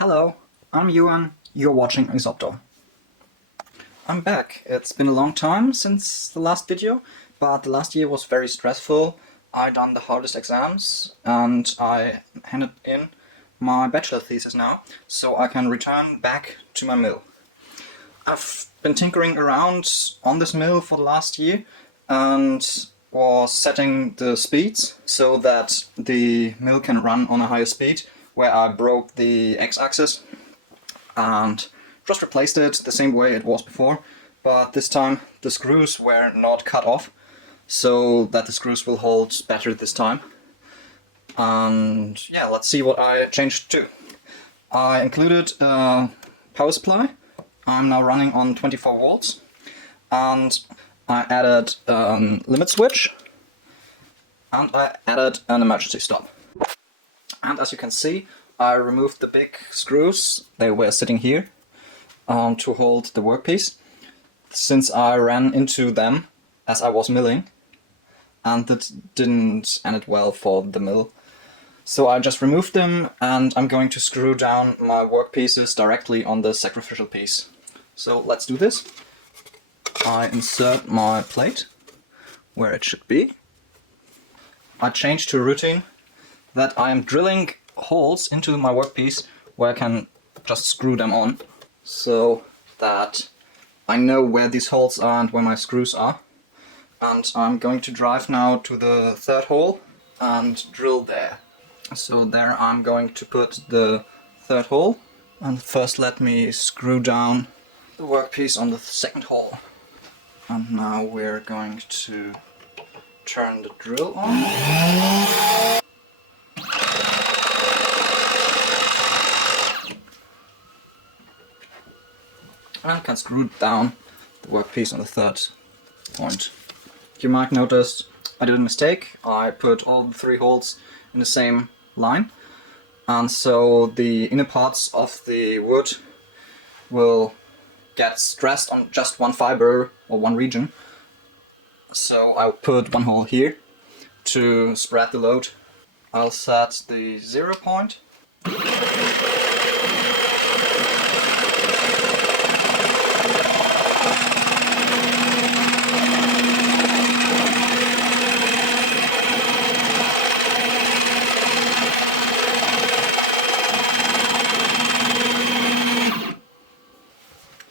Hello, I'm Yuan, you're watching Isopto. I'm back. It's been a long time since the last video, but the last year was very stressful. I done the hardest exams and I handed in my bachelor thesis now, so I can return back to my mill. I've been tinkering around on this mill for the last year and was setting the speeds so that the mill can run on a higher speed, where I broke the x-axis and just replaced it the same way it was before, but this time the screws were not cut off, so that the screws will hold better this time. And yeah, let's see what I changed to. I included a power supply. I'm now running on 24 volts, and I added a limit switch, and I added an emergency stop. And as you can see, I removed the big screws. They were sitting here to hold the workpiece, since I ran into them as I was milling, and that didn't end well for the mill. So I just removed them, and I'm going to screw down my workpieces directly on the sacrificial piece. So let's do this. I insert my plate where it should be. I change to a routine that I am drilling holes into my workpiece where I can just screw them on, so that I know where these holes are and where my screws are. And I'm going to drive now to the third hole and drill there. So there I'm going to put the third hole, and first let me screw down the workpiece on the second hole. And now we're going to turn the drill on. And I can screw down the workpiece on the third point. You might notice I did a mistake. I put all the three holes in the same line, and so the inner parts of the wood will get stressed on just one fiber or one region. So I'll put one hole here to spread the load. I'll set the 0 point.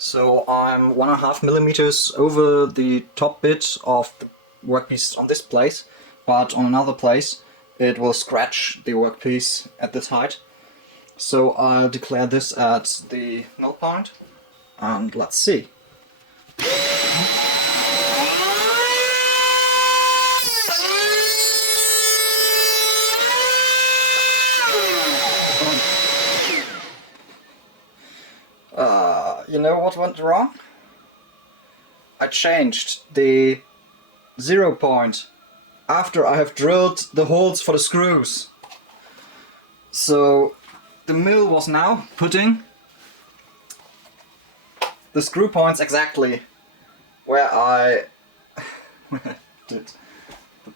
So I'm 1.5 millimeters over the top bit of the workpiece on this place, but on another place it will scratch the workpiece at this height. So I'll declare this at the null point, and let's see. You know what went wrong? I changed the 0 point after I have drilled the holes for the screws. So the mill was now putting the screw points exactly where I did the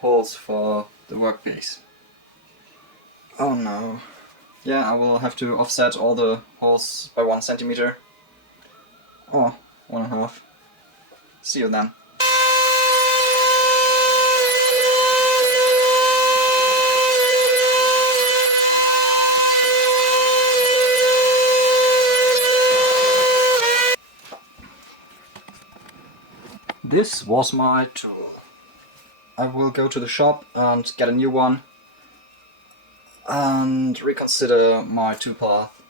holes for the workpiece. Oh no. Yeah, I will have to offset all the holes by 1 centimeter. Or 1.5. See you then. This was my tool. I will go to the shop and get a new one and reconsider my tool path.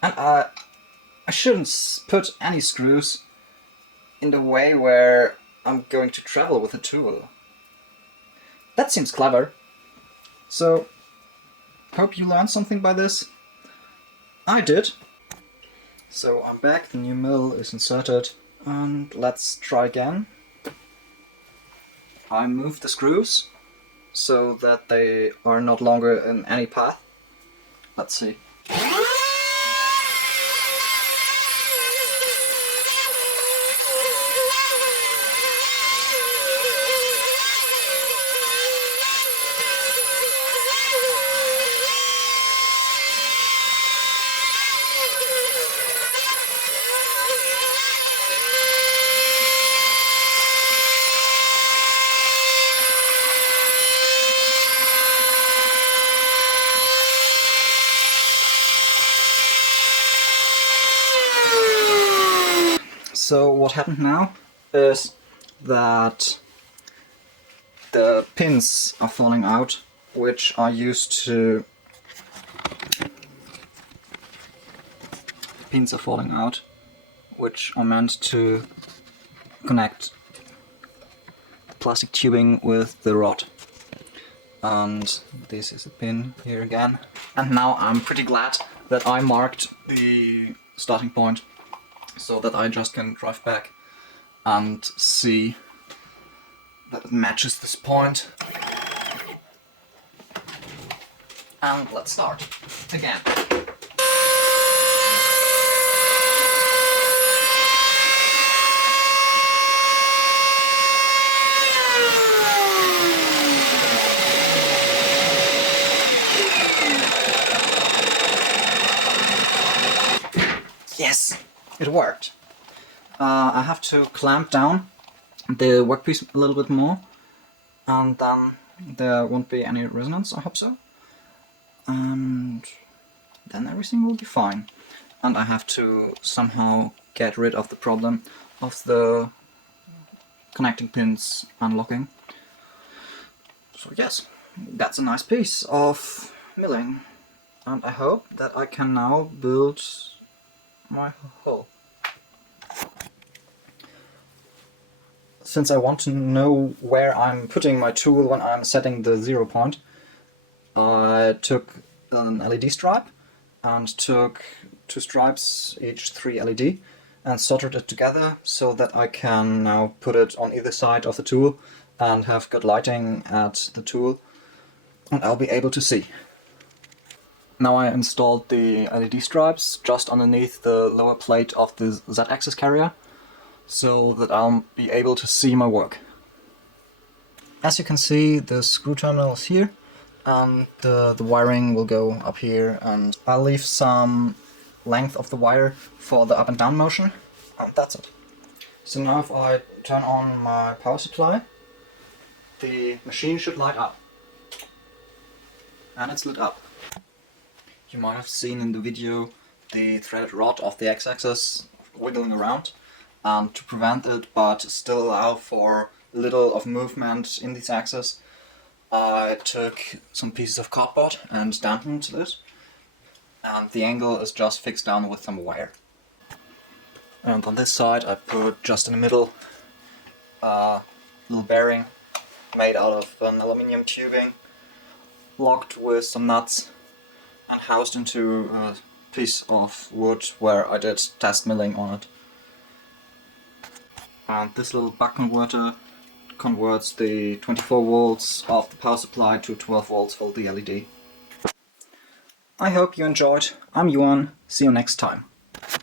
And I shouldn't put any screws in the way where I'm going to travel with the tool. That seems clever. So, hope you learned something by this. I did. So I'm back, the new mill is inserted, and let's try again. I moved the screws so that they are no longer in any path. Let's see. So what happened now is that the pins are falling out, which are used to... Pins are falling out, which are meant to connect the plastic tubing with the rod. And this is a pin here again. And now I'm pretty glad that I marked the starting point, so that I just can drive back and see that it matches this point. And let's start again. Yes, it worked. I have to clamp down the workpiece a little bit more, and then there won't be any resonance, I hope so. And then everything will be fine. And I have to somehow get rid of the problem of the connecting pins unlocking. So yes, that's a nice piece of milling. And I hope that I can now build my hull. Since I want to know where I'm putting my tool when I'm setting the 0 point, I took an LED stripe and took 2 stripes, each 3 LED, and soldered it together so that I can now put it on either side of the tool and have good lighting at the tool, and I'll be able to see. Now I installed the LED stripes just underneath the lower plate of the Z-axis carrier, so that I'll be able to see my work. As you can see, the screw terminal is here, and the wiring will go up here, and I'll leave some length of the wire for the up and down motion, and that's it. So now if I turn on my power supply, the machine should light up. And it's lit up. You might have seen in the video the threaded rod of the X-axis wiggling around, and to prevent it but still allow for a little of movement in this axis, I took some pieces of cardboard and dampened it, and the angle is just fixed down with some wire. And on this side I put just in the middle a little bearing made out of an aluminium tubing, locked with some nuts, and housed into a piece of wood where I did test milling on it. And this little buck converter converts the 24 volts of the power supply to 12 volts for the LED. I hope you enjoyed. I'm Yuan. See you next time.